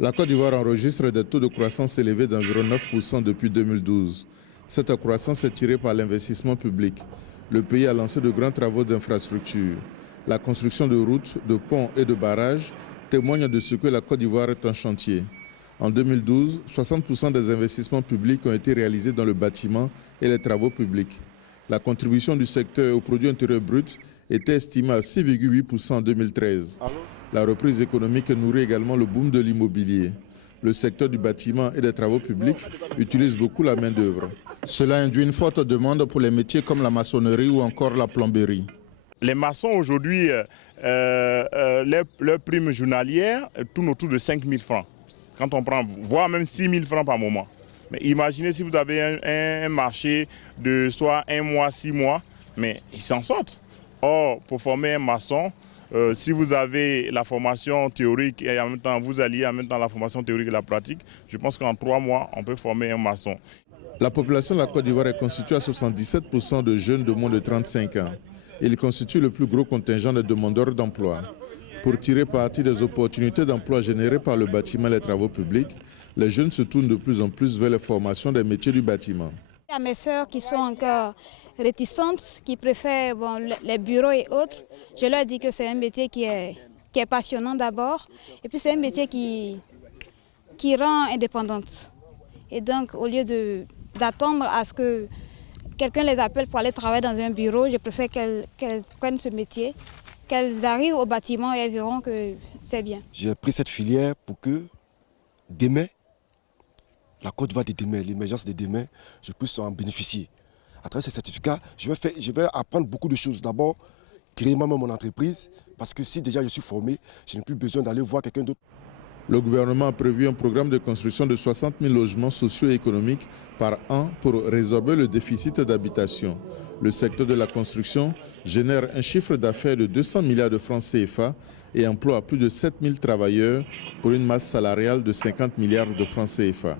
La Côte d'Ivoire enregistre des taux de croissance élevés d'environ 9% depuis 2012. Cette croissance est tirée par l'investissement public. Le pays a lancé de grands travaux d'infrastructure. La construction de routes, de ponts et de barrages témoigne de ce que la Côte d'Ivoire est en chantier. En 2012, 60% des investissements publics ont été réalisés dans le bâtiment et les travaux publics. La contribution du secteur au produit intérieur brut était estimée à 6,8% en 2013. La reprise économique nourrit également le boom de l'immobilier. Le secteur du bâtiment et des travaux publics utilise beaucoup la main-d'œuvre. Cela induit une forte demande pour les métiers comme la maçonnerie ou encore la plomberie. Les maçons aujourd'hui, leurs primes journalières tournent autour de 5 000 francs. Quand on prend, voire même 6 000 francs par moment. Mais imaginez si vous avez un marché de soit 1 mois, 6 mois, mais ils s'en sortent. Or, pour former un maçon, si vous avez la formation théorique et en même temps vous alliez en même temps la formation théorique et la pratique, je pense qu'en 3 mois, on peut former un maçon. La population de la Côte d'Ivoire est constituée à 77% de jeunes de moins de 35 ans. Il constitue le plus gros contingent de demandeurs d'emploi. Pour tirer parti des opportunités d'emploi générées par le bâtiment et les travaux publics, les jeunes se tournent de plus en plus vers les formations des métiers du bâtiment. Il y a mes sœurs qui sont encore réticentes, qui préfèrent les bureaux et autres. Je leur dis que c'est un métier qui est passionnant d'abord, et puis c'est un métier qui rend indépendante. Et donc, au lieu d'attendre à ce que quelqu'un les appelle pour aller travailler dans un bureau, je préfère qu'elles prennent ce métier, qu'elles arrivent au bâtiment et elles verront que c'est bien. J'ai pris cette filière pour que demain, la Côte d'Ivoire de demain, l'émergence de demain, je puisse en bénéficier. À travers ce certificat, je vais apprendre beaucoup de choses. D'abord, créer moi-même mon entreprise, parce que si déjà je suis formé, je n'ai plus besoin d'aller voir quelqu'un d'autre. Le gouvernement a prévu un programme de construction de 60 000 logements sociaux et économiques par an pour résorber le déficit d'habitation. Le secteur de la construction génère un chiffre d'affaires de 200 milliards de francs CFA et emploie plus de 7 000 travailleurs pour une masse salariale de 50 milliards de francs CFA.